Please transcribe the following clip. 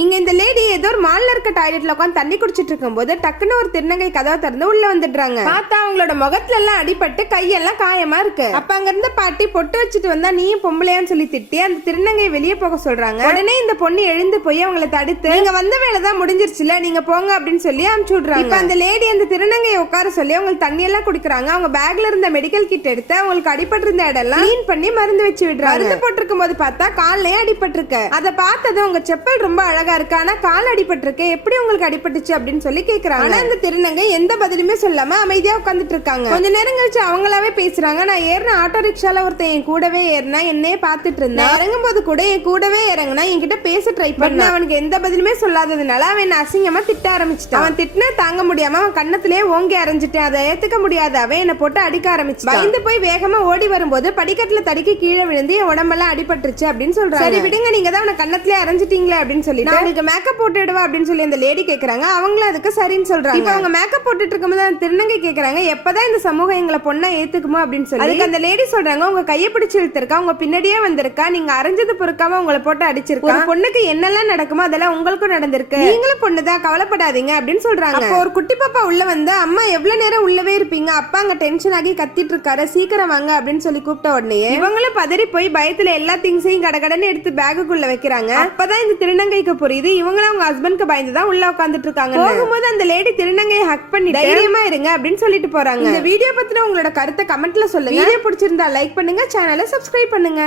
இங்க இந்த லேடி ஏதோ ஒரு மால்ல இருக்க டாய்லெட்ல உட்காந்து தண்ணி குடிச்சிட்டு இருக்கும்போது டக்குன்னு ஒரு திருநங்கை கதவை திறந்து உள்ள வந்துடுறாங்க. பார்த்தா அவங்களோட முகத்துல எல்லாம் அடிபட்டு கையெல்லாம் காயமா இருக்கு. அப்ப அங்க இருந்த பாட்டி பொட்டு வச்சுட்டு வந்தா நீயும் பொம்பளையான்னு சொல்லி திட்டி அந்த திருநங்கை வெளியே போக சொல்றாங்க. உடனே இந்த பொண்ணு எழுந்து போய் அவங்கள தடுத்து நீங்க வந்த வேலைதான் முடிஞ்சிருச்சுல நீங்க போங்க அப்படின்னு சொல்லி அனுப்பிச்சு விடுறாங்க. இப்ப அந்த லேடி அந்த திருநங்கையை உட்கார சொல்லி அவங்களுக்கு தண்ணி எல்லாம் குடிக்கிறாங்க. அவங்க பேக்ல இருந்த மெடிக்கல் கிட் எடுத்து அவங்களுக்கு அடிபட்டு இருந்த இடம்லாம் கிளீன் பண்ணி மருந்து வச்சு விடுறாங்க. மருந்து போட்டிருக்கும் போது பார்த்தா கால்லயே அடிபட்டிருக்கு. அதை பார்த்தது உங்க செப்பல் ரொம்ப அழகா இருக்கு, ஆனா கால் அடிபட்டிருக்கு, எப்படி உங்களுக்கு அடிபட்டுச்சு அப்படின்னு சொல்லி கேக்குறாங்க. ஆனா அந்த திருநங்கை எந்த பதிலுமே சொல்லாம அமைதியா உட்கார்ந்துட்டு இருக்காங்க. கொஞ்ச நேரம் கழிச்சு அவங்களாவே பேசுறாங்க. நான் ஏறின ஆட்டோ ரிக்ஷால ஒருத்தன் என் கூடவே ஏறினா என்னையே பாத்துட்டு இருந்தான். இறங்கும் போது கூட என் கூடவே இறங்கினா என்கிட்ட பேச ட்ரை பண்ண அவனுக்கு எந்த பதிலுமே சொல்லாததுனால அவன் அசிங்கமா திட்ட ஆரம்பிச்சுட்டான். அவன் திட்டினா தாங்க முடியாம அவன் கண்ணத்திலேயே ஓங்கி அரைஞ்சிட்டேன். அதை ஏத்துக்க முடியாத அவன் என்னை போட்டு அடிக்க ஆரம்பிச்சுட்டான். பயந்து போய் வேகமா ஓடி வரும்போது படிக்கட்டுல தடுக்கி கீழே விழுந்து என் உடம்பெல்லாம் அடிபட்டுருச்சு அப்படின்னு சொல்றாங்க. சரி விடுங்க, நீங்க தான் அவனை கண்ணத்திலே அரைஞ்சிட்டீங்களே அப்படின்னு சொல்லிட்டு அவனுக்கு மேக்கப் போட்டுடுவா அப்படின்னு சொல்லி அந்த லேடி கேக்குறாங்க. அவங்களும் அதுக்கு சரின்னு சொல்றாங்க. இப்ப அவங்க மேக்கப் போட்டுட்டு இருக்கும்போது அந்த திருநங்கை கேக்குறாங்க எப்பதான் இந்த சமூகம் எங்களை பொண்ணா ஏத்துக்குமோ அப்படின்னு சொல்லி. அதுக்கு அந்த லேடி சொல்றாங்க உங்க கையை பிடிச்சு இழுத்திருக்கா, உங்க பின்னாடியே வந்திருக்கா, நீங்க அரைஞ்சது பொறுக்காம உங்களை போட்டு அடிச்சிருக்கா. ஒரு பொண்ணுக்கு என்னெல்லாம் நடக்குமோ அதெல்லாம் உங்களுக்கும் நடந்திருக்கு, நீங்களும் பொண்ணுதான், கவலைப்படாதீங்க அப்படின்னு சொல்றாங்க. அப்போ ஒரு குட்டி பாப்பா உள்ள வந்து அம்மா எவ்வளவு நேரம் உள்ளவே இருப்பீங்க, அப்பா அங்க டென்ஷன் ஆகி கத்திட்டு இருக்காரு, சீக்கிரம் வாங்க அப்படின்னு சொல்லி கூப்பிட்ட உடனே இவங்களும் பதறி போய் பயத்துல எல்லா திங்ஸையும் கடகடன்னு எடுத்து பேக்குக்குள்ள வைக்கிறாங்க. அப்பதான் இந்த திருநங்கைக்கு புரியுது இவங்களும் அவங்க ஹஸ்பண்ட்க்கு பயந்துதான் உள்ள உட்காந்துட்டு இருக்காங்க. போகும்போது அந்த லேடி திருநங்கையை ஹக் பண்ணி தைரியமா இருங்க அப்படின்னு சொல்லிட்டு போறாங்க. இந்த வீடியோ பத்தின உங்களோட கருத்தை கமெண்ட்ல சொல்லுங்க. வீடியோ பிடிச்சிருந்தா லைக் பண்ணுங்க, சேனலை சப்ஸ்கிரைப் பண்ணுங்க.